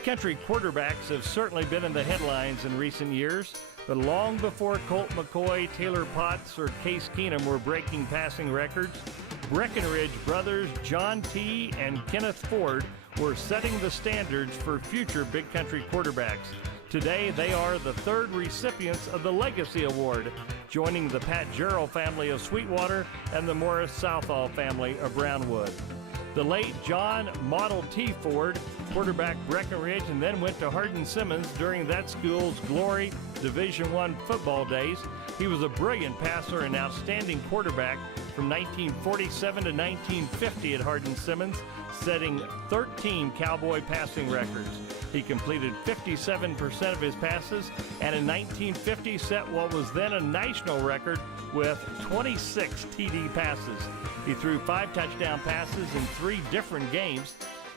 Big Country quarterbacks have certainly been in the headlines in recent years, but long before Colt McCoy, Taylor Potts, or Case Keenum were breaking passing records, Breckenridge brothers John T. and Kenneth Ford were setting the standards for future Big Country quarterbacks. Today, they are the third recipients of the Legacy Award, joining the Pat Jarrell family of Sweetwater and the Morris Southall family of Brownwood. The late John Model T. Ford quarterbacked Breckenridge and then went to Hardin-Simmons during that school's glory Division I football days. He was a brilliant passer and outstanding quarterback from 1947 to 1950 at Hardin-Simmons, setting 13 Cowboy passing records. He completed 57% of his passes, and in 1950 set what was then a national record with 26 TD passes. He threw 5 touchdown passes in 3 different games.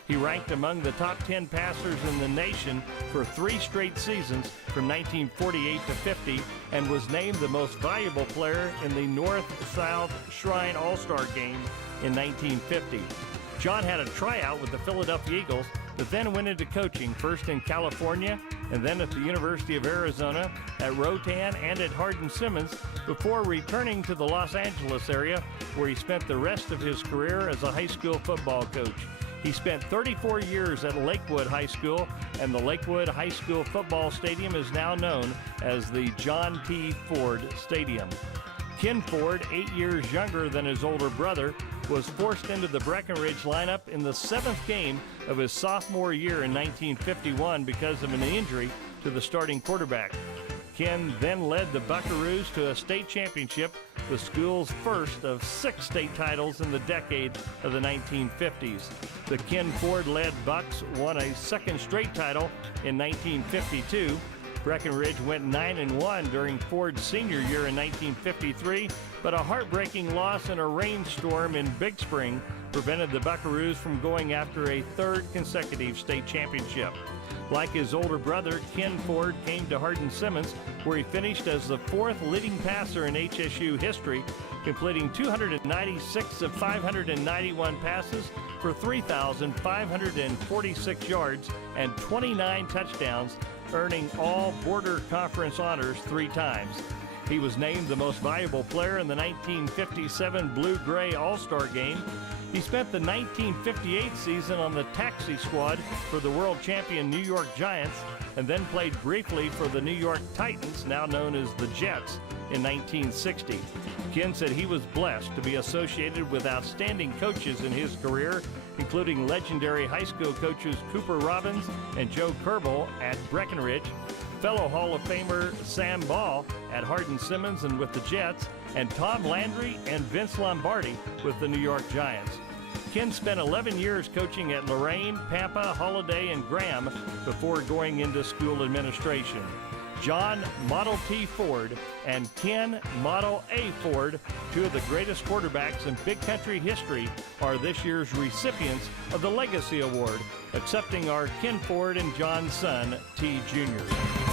He ranked among the top 10 passers in the nation for 3 straight seasons from 1948 to 50 and was named the most valuable player in the North-South Shrine All-Star Game in 1950. John had a tryout with the Philadelphia Eagles, but then went into coaching, first in California and then at the University of Arizona, at Rotan, and at Hardin-Simmons, before returning to the Los Angeles area, where he spent the rest of his career as a high school football coach. He spent 34 years at Lakewood High School, and the Lakewood High School football stadium is now known as the John T. Ford Stadium. Ken Ford, 8 years younger than his older brother, was forced into the Breckenridge lineup in the 7th game of his sophomore year in 1951 because of an injury to the starting quarterback. Ken then led the Buckaroos to a state championship, the school's first of 6 state titles in the decade of the 1950s. The Ken Ford-led Bucks won a second straight title in 1952. Breckenridge went 9-1 during Ford's senior year in 1953, but a heartbreaking loss in a rainstorm in Big Spring prevented the Buckaroos from going after a 3rd consecutive state championship. Like his older brother, Ken Ford came to Hardin-Simmons, where he finished as the 4th leading passer in HSU history, completing 296 of 591 passes for 3,546 yards and 29 touchdowns, earning all Border Conference honors 3 times. He was named the most valuable player in the 1957 Blue-Gray All-Star Game. He spent the 1958 season on the taxi squad for the world champion New York Giants, and then played briefly for the New York Titans, now known as the Jets, in 1960. Ken said he was blessed to be associated with outstanding coaches in his career, including legendary high school coaches Cooper Robbins and Joe Kerbel at Breckenridge, fellow Hall of Famer Sam Ball at Hardin-Simmons and with the Jets, and Tom Landry and Vince Lombardi with the New York Giants. Ken spent 11 years coaching at Lorain, Pampa, Holiday, and Graham before going into school administration. John Model T. Ford and Ken Model A. Ford, 2 of the greatest quarterbacks in Big Country history, are this year's recipients of the Legacy Award, accepting our Ken Ford and John's son, T. Jr.